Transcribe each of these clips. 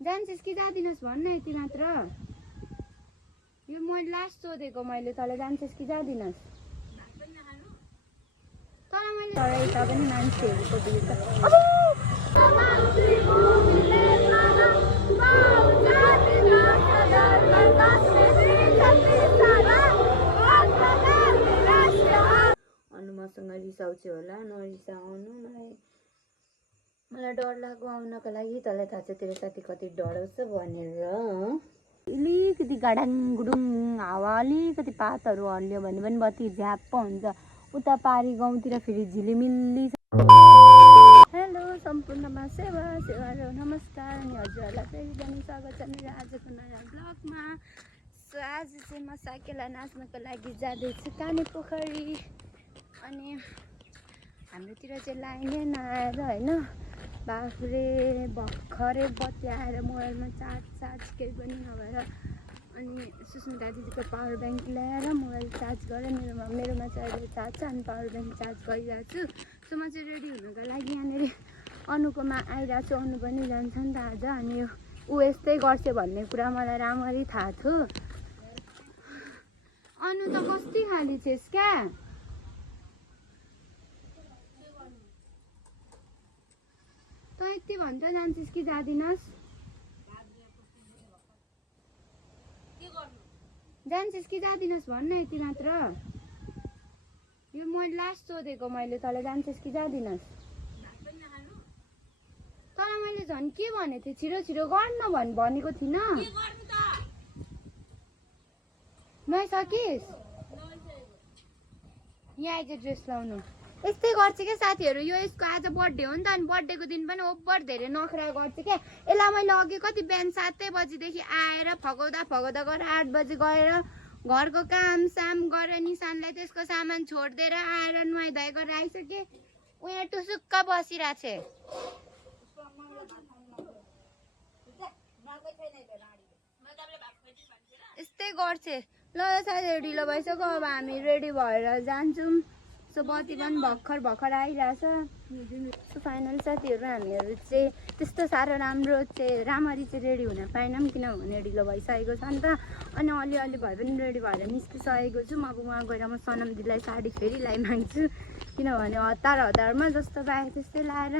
जान्छस् कि जाँदिनस् भन्न यति मात्र। यो मैले लास्ट सोधेको मैले तँलाई जान्छस् कि जाँदिनस्। तर मैले तर यता पनि मान्छेहरूको भिड छ। अनु मसँग रिसाउँछ होला, नरिसाउनु मलाई डर लाग्यो आउनको लागि। तँलाई थाहा छ तेरो साथी कति डराउँछ भनेर। अलिकति गाडाङ गुडुङ हावा अलिकति पातहरू हल्लियो भने पनि बत्ती झ्याप्प हुन्छ। उता पारी गाउँतिर फेरि झिलिमिल्ली छ। हेलो सम्पूर्णमा सेवा र नमस्कार अनि हजुरहरूलाई फेरि पनि स्वागत छ मेरो आजको नयाँ ब्लगमा। सो आज चाहिँ म साकेला नाच्नको लागि जाँदैछु काने पोखरी। अनि हाम्रोतिर चाहिँ लाइनै नआएर होइन, बाफ्रे भर्खरै बत्ती आएर मोबाइलमा चार्ज केही पनि नभएर अनि सुस्मिता दिदीको पावर ब्याङ्क ल्याएर मोबाइल चार्ज गरेर मेरोमा चाहिँ अहिले चार्ज छ अनि पावर ब्याङ्क चार्ज गरिरहेको छु। सो म चाहिँ रेडी हुनुको लागि यहाँनिर अनुकोमा आइरहेको छु। अनु पनि जान्छ नि त आज, अनि ऊ यस्तै गर्छ भन्ने कुरा मलाई राम्ररी थाहा थियो। अनु त कस्तो खाली छेस् क्या? त यति भन्छ जान्छस् कि जाँदिनस्? जान्छस् कि जाँदिनस् भन्न यति मात्र। यो मैले लास्ट सोधेको मैले तँलाई जान्छस् कि जाँदिनस्। तर मैले झन् के भनेको थिएँ, छिटो छिटो गर्न भनेको थिइनँ। नुहाइसकिस्? यहाँ आइज ड्रेस लाउनु। यस्तै गर्छ क्या साथीहरू। यो यसको आज बर्थडे हो नि त, अनि बर्थडेको दिन पनि ओभर धेरै नखरा गर्छ क्या। यसलाई मैले अघि कति बिहान 7 बजीदेखि आएर फगाउँदा गरेर 8 बजी गएर घरको काम साम गरेर निशानलाई त्यसको सामान छोडिदिएर आएर नुहाइ धुवाइ गरेर आइसकेँ। ऊ यहाँ टुसुक्क बसिरहेको छ। यस्तै गर्छ। ल साथीहरू ढिलो भइसक्यो, अब हामी रेडी भएर जान्छौँ। सो बत्ती पनि भर्खर आइरहेछ। सो फाइनल साथीहरू हामीहरू चाहिँ त्यस्तो साह्रो राम्ररी चाहिँ रेडी हुन पाएनौँ, किनभने ढिलो भइसकेको छ नि त। अनि अलिअलि भए पनि रेडी भएर निस्किसकेको छु। अब उहाँ गएर म सनम दिदीलाई साडी फेरि लगाइमाग्छु, किनभने हतारमा जस्तो पाएँ त्यस्तै लाएर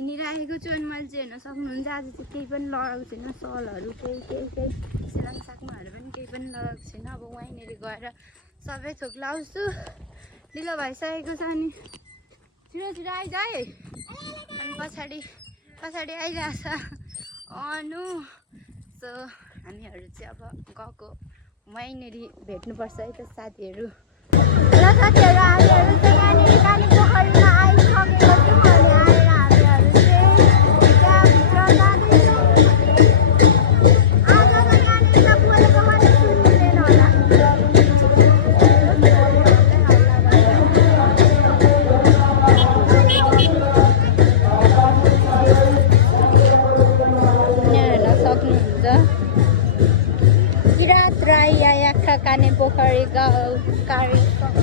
हिँडिरहेको छु। अनि मैले चाहिँ हेर्न सक्नुहुन्छ आज चाहिँ केही पनि लगाएको छैन, सलहरू केही सिलाङ साक्माहरू पनि केही पनि लगाएको छैन। अब वहीँनिर गएर सबै थोक लाउँछु। ढिलो भइसकेको छ अनि छिटो आइज है। अनि पछाडि आइरहेछ अनु। सो हामीहरू चाहिँ अब गएको वहीँनिर भेट्नुपर्छ है त साथीहरू। ल साथीहरू हामीहरू चाहिँ यहाँनिर काने पोखरीमा आइसकेको छौँ। अनि आएर हामीहरू चाहिँ त्यहाँभित्र जाँदैछौँ। आज त यहाँनिर बोलेको मात्रै सुन्नुहुँदैन होला। किरात राई आँखा काने पोखरी गाउँ कार्यक्रम।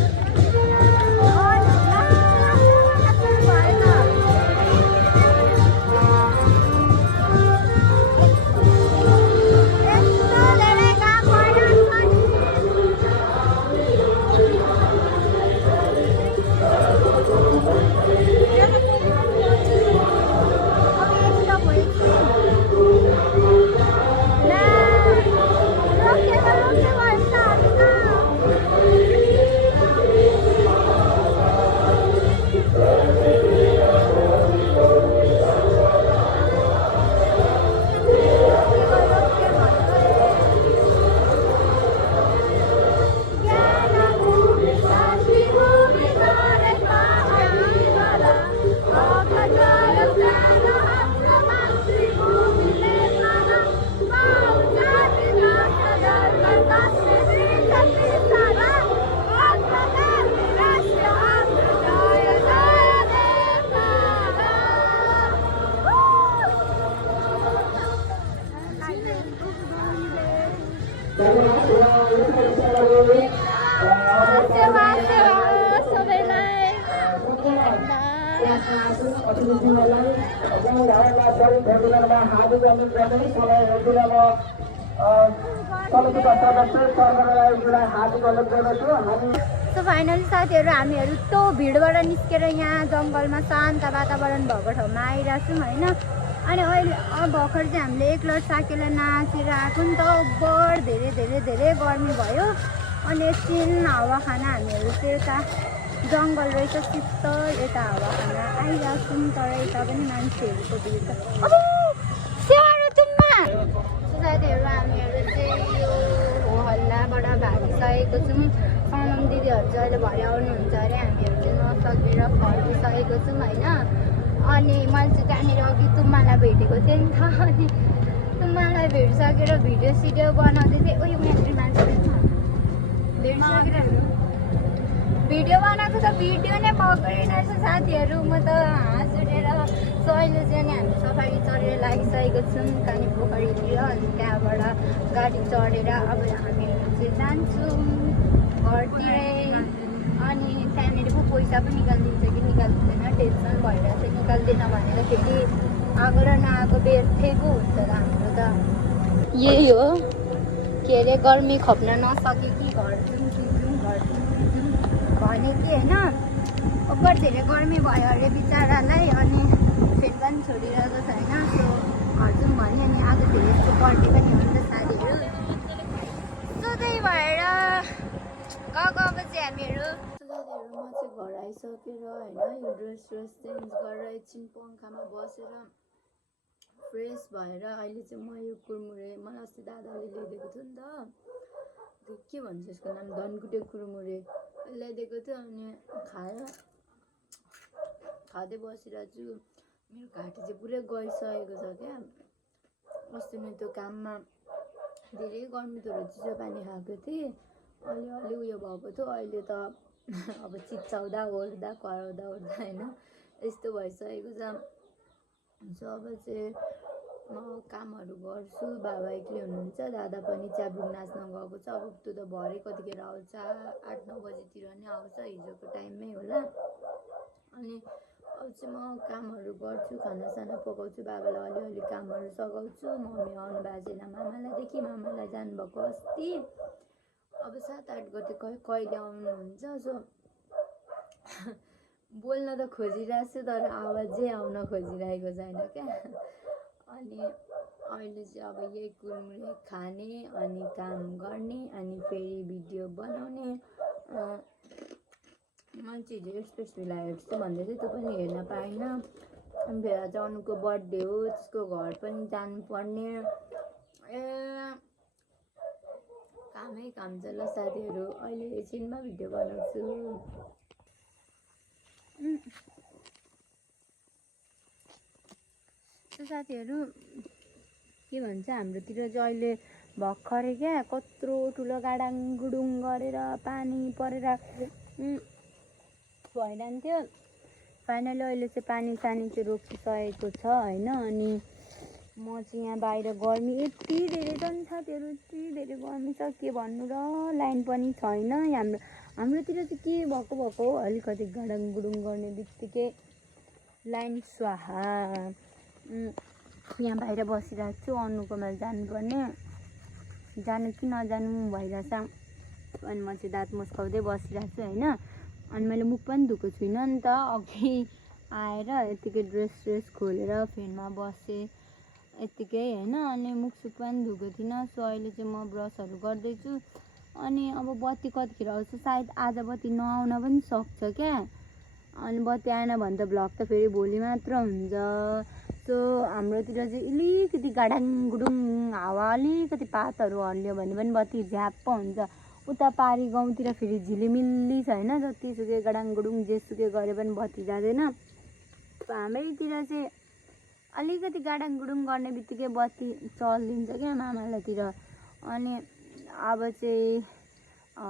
सो फाइनली साथीहरू हामीहरू त्यो भिडबाट निस्केर यहाँ जङ्गलमा शान्त वातावरण भएको ठाउँमा आइरहेको छौँ होइन। अनि अहिले अब भर्खर चाहिँ हामीले एकलट साकेला नाचेर आएको नि त बढ धेरै धेरै धेरै गर्मी भयो। अनि एकछिन हावा खान हामीहरू चाहिँ यता जङ्गल रहेछ शीतल यता हावा खान आइरहेको छौँ। तर यता पनि मान्छेहरूको भिड छ। साथीहरू हामीहरू चाहिँ यो हो हल्लाबाट भागिसकेको छौँ। कमम दिदीहरू चाहिँ अहिले भरे आउनुहुन्छ अरे, हामीहरू चाहिँ नसकेर फर्किसकेको छौँ होइन। अनि मैले चाहिँ त्यहाँनिर अघि तुम्मालाई भेटेको थिएँ नि त, अनि तुम्मालाई भेटिसकेर भिडियो सिडियो बनाउँदै थिएँ। उयो यहाँ मान्छे भेटिसकेर भिडियो बनाएको त भिडियो नै पक्रिन रहेछ साथीहरू। म त हाँस उठेर सहिले चाहिँ अनि हामी सफारी चढेर लागिसकेको छौँ कानी पोखरीतिर। अनि त्यहाँबाट गाडी चढेर अब हामीहरू चाहिँ जान्छौँ घरतिरै। अनि त्यहाँनिर पो पैसा पनि निकालिदिन्छ कि निकालिदिँदैन टेन्सन भइरहेको छ। निकाल्दैन भनेर फेरि आएको र नआएको व्यर्थै पो हुन्छ त हाम्रो त। यही हो के अरे गर्मी खप्न नसके कि घर जाउँ कि जाउँ घर जाउँ भने कि होइन। ओभर धेरै गर्मी भयो अरे बिचरालाई। अनि फेन पनि छोडिरहेको छैन। सो घर जाउँ भने अनि आज धेरै जस्तो बर्थडे पनि हो नि त साथीहरू। सो त्यही भएर गएको चाहिँ हामीहरू म चाहिँ घर आइसकेर होइन यो ड्रेस चेन्ज गरेर एकछिन पङ्खामा बसेर फ्रेस भएर अहिले चाहिँ म यो कुरमुरे मलाई अस्ति दादाले ल्याइदिएको थियो नि त, के भन्छ यसको नाम, धनकुटे कुरमुरे ल्याइदिएको थियो। अनि खाँदै बसिरहेको छु। मेरो घाँटी चाहिँ पुरै गइसकेको छ क्या। अस्ति नै त्यो काममा धेरै गर्मी थियो, चिसो पानी खाएको थिएँ, अलिअलि उयो भएको थियो। अहिले त अब चिच्चाउँदा ओर्दा कराउँदा ओर्दा होइन यस्तो भइसकेको छ। सो अब चाहिँ म कामहरू गर्छु। बाबा एक्लै हुनुहुन्छ, दादा पनि च्याब्रुङ नाच्न गएको छ। अब त्यो त भरे कतिखेर आउँछ, 8-9 बजीतिर नै आउँछ, हिजोको टाइममै होला। अनि अब चाहिँ म कामहरू गर्छु, खानासाना पकाउँछु, बाबालाई अलिअलि कामहरू सघाउँछु। मम्मी आउनु भएको छैन मामालाईदेखि, मामालाई जानुभएको अस्ति। अब 7-8 गते कहिले आउनुहुन्छ। सो बोल्न त खोजिरहेको छु तर आवाजै आउन खोजिरहेको छैन क्या। अनि अहिले चाहिँ अब यही कुरमुरे खाने अनि काम गर्ने अनि फेरि भिडियो बनाउने। मान्छे यस्तो फिल्म हेर्छु भन्दै थियो, त्यो पनि हेर्न पाइनँ। अनि फेरि आज अनुको बर्थडे हो, त्यसको घर पनि जानुपर्ने। कामै काम छ ल साथीहरू। अहिले एकछिनमा भिडियो बनाउँछु। साथीहरू के भन्छ हाम्रोतिर चाहिँ अहिले भर्खरै क्या कत्रो ठुलो गाडाङ गुडुङ गरेर पानी परेर भइरहन्थ्यो। फाइनली अहिले चाहिँ पानी सानी चाहिँ रोकिसकेको छ होइन। अनि म चाहिँ यहाँ बाहिर गर्मी यति धेरै छ नि साथीहरू, यति धेरै गर्मी छ के भन्नु र। लाइन पनि छैन हाम्रोतिर चाहिँ के भएको हो, अलिकति गाडाङ गुडुङ गर्ने बित्तिकै लाइन स्वाहा। यहाँ बाहिर बसिरहेको छु, अनुकोमा जानुपर्ने, जानु कि नजानु भइरहेछ। अनि म चाहिँ दाँत मुस्काउँदै बसिरहेको छु होइन। अनि मैले मुख पनि धुएको छुइनँ नि त, अघि आएर यत्तिकै ड्रेस खोलेर फेनमा बसेँ यत्तिकै होइन। अनि मुखसुख पनि धुएको थिइनँ। सो अहिले चाहिँ म ब्रसहरू गर्दैछु। अनि अब बत्ती कतिखेर आउँछ, सायद आज बत्ती नआउन पनि सक्छ क्या। अनि बत्ती आएन भने त भ्लग त फेरि भोलि मात्र हुन्छ। सो हाम्रोतिर चाहिँ अलिकति गाडाङ गुडुङ हावा अलिकति पातहरू हल्लियो भने पनि बत्ती झ्याप्प हुन्छ। उता पारी गाउँतिर फेरि झिलिमिल्ली छ होइन, जतिसुकै गाडाङ गुडुङ जेसुकै गरे पनि बत्ती जाँदैन। हाम्रैतिर चाहिँ अलिकति गाडाङ गुडुङ गर्ने बित्तिकै बत्ती चलिदिन्छ क्या मामालातिर। अनि अब चाहिँ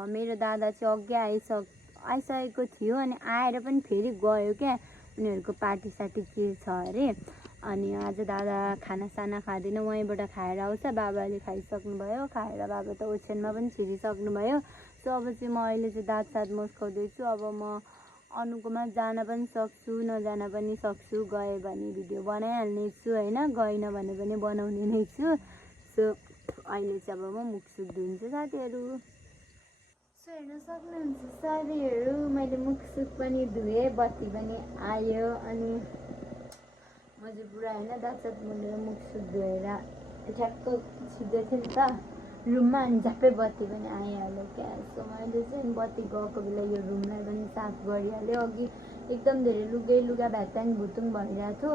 मेरो दादा चाहिँ अघि आइसकेको थियो। अनि आएर पनि फेरि गयो क्या, उनीहरूको पार्टी सार्टी के छ अरे। अनि आज दादा खानासाना खाँदैन, वहीँबाट खाएर आउँछ। बाबाले खाइसक्नुभयो, खाएर बाबा त ओछ्यानमा पनि छिरिसक्नुभयो। सो अब चाहिँ म अहिले चाहिँ दाँत सात मुस्काउँदैछु। अब म अनुकोमा जान पनि सक्छु नजान पनि सक्छु। गएँ भने भिडियो बनाइहाल्ने छु होइन, गइनँ भने पनि बनाउने नै छु। सो अहिले चाहिँ अब म मुखसुख धुन्छु साथीहरू। सो हेर्न सक्नुहुन्छ साथीहरू, मैले मुखसुख पनि धुएँ, बत्ती पनि आयो। अनि म चाहिँ पुरा होइन दाँत मोलेर मुखसुख धोएर ठ्याक्क सुत्दै थिएँ नि त रुममा, अनि झ्याप्पै बत्ती पनि आइहाल्यो क्या। सो मैले चाहिँ बत्ती गएको बेला यो रुमलाई पनि साफ गरिहाल्यो। अघि एकदम धेरै लुगा भ्यात्याङ भुतुङ भइरहेको थियो,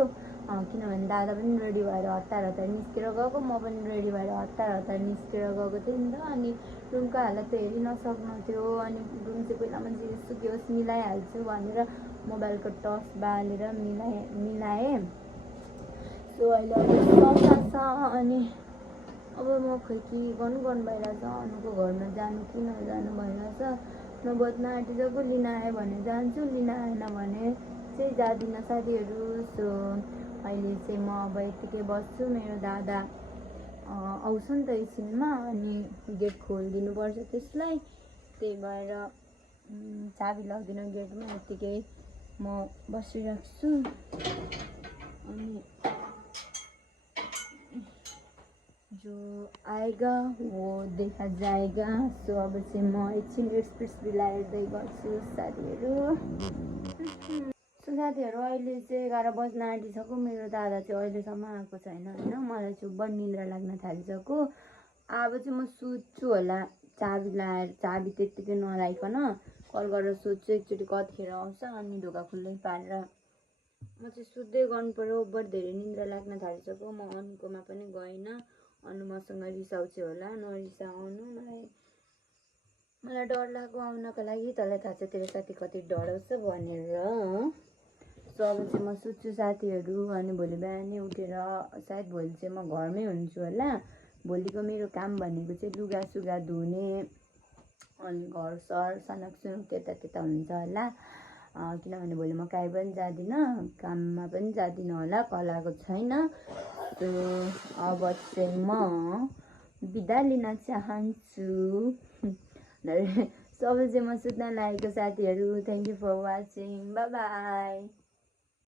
किनभने दादा पनि रेडी भएर हतार हतार निस्केर गएको, म पनि रेडी भएर हतार हतार निस्केर गएको थिएँ नि त। अनि रुमको हालत त हेरि नसक्नु थियो। अनि रुम चाहिँ पहिलामा जेसुकै होस् मिलाइहाल्छु भनेर मोबाइलको टर्च बालेर मिलाएँ। सो अहिले अब सफा छ। अनि अब म खोइ के गर्नु भइरहेछ, अनुको घरमा जानु कि नजानु भइरहेछ। म बद्न आँटिसक्यो, लिन आयो भने जान्छु, लिन आएन भने चाहिँ जाँदिनँ साथीहरू। सो अहिले चाहिँ म अब यतिकै बस्छु। मेरो दादा आउँछ नि त एकछिनमा, अनि गेट खोलिदिनुपर्छ त्यसलाई, त्यही भएर चाबी लगाइदिनु गेटमा। यतिकै म बसिराख्छु। अनि जो आएगा वो देखा जाएगा। सो अब चाहिँ म एकछिन एक्सप्रेस भिला हेर्दै गर्छु साथीहरू। सो साथीहरू अहिले चाहिँ 11 बज्न आँटिसक्यो। मेरो दादा चाहिँ अहिलेसम्म आएको छैन होइन, मलाई चाहिँ बढी निद्रा लाग्न थालिसक्यो। अब चाहिँ म सुत्छु होला, चाबी लाएर चाबी त्यत्तिकै नलाइकन कल गरेर सोध्छु एकचोटि कतिखेर आउँछ, अनि ढोका खुल्लै पारेर म चाहिँ सुत्दै गर्नु पऱ्यो। बढी धेरै निद्रा लाग्न थालिसक्यो। म अनुकोमा पनि गइनँ, अनु मसँग रिसाउँछ होला, नरिसाउनु। मलाई डर लाग्यो आउनको लागि, तँलाई थाहा छ तेरो साथी कति डराउँछ भनेर। सो अब चाहिँ म सुत्छु साथीहरू। अनि भोलि बिहानै उठेर सायद भोलि चाहिँ म घरमै हुन्छु होला। भोलिको मेरो काम भनेको चाहिँ लुगासुगा धुने, अनि घर सर सनक सुनक त्यता हुन्छ होला। किनभने भोलि म काहीँ पनि जाँदिनँ, काममा पनि जाँदिनँ होला, कलाएको छैन। सो अब चाहिँ म बिदा लिन चाहन्छु। सो अब चाहिँ म सुत्न लागेको साथीहरू। Thank you for watching, bye by.